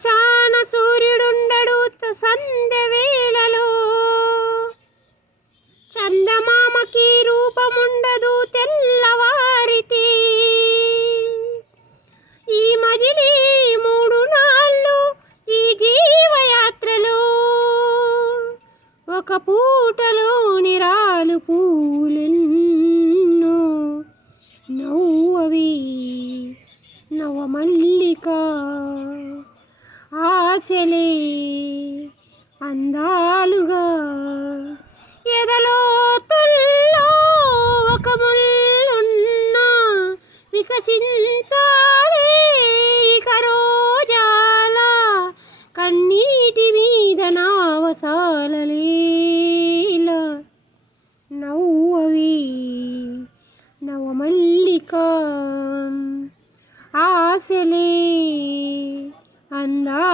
ఆకాశాన సూర్యుడుండడు త- సంధ్య వేళలో చందమామకి రూపముండదు తెల్లవారితే. ఈ మజిలీ మూడు నాళ్ళు ఈ జీవయాత్రలో. ఒక పూటలోని నిరాలు పూలెన్నో నవ్వవి. నవమల్లికా ఆశలే అందాలుగా ఎదలోతుల్లో ఒక ముల్లున్న వికసించాలి ఇక రోజాల కన్నీటి మీద నావసాలలీల నవ్వవి నవమల్లిక ఆశలే అందా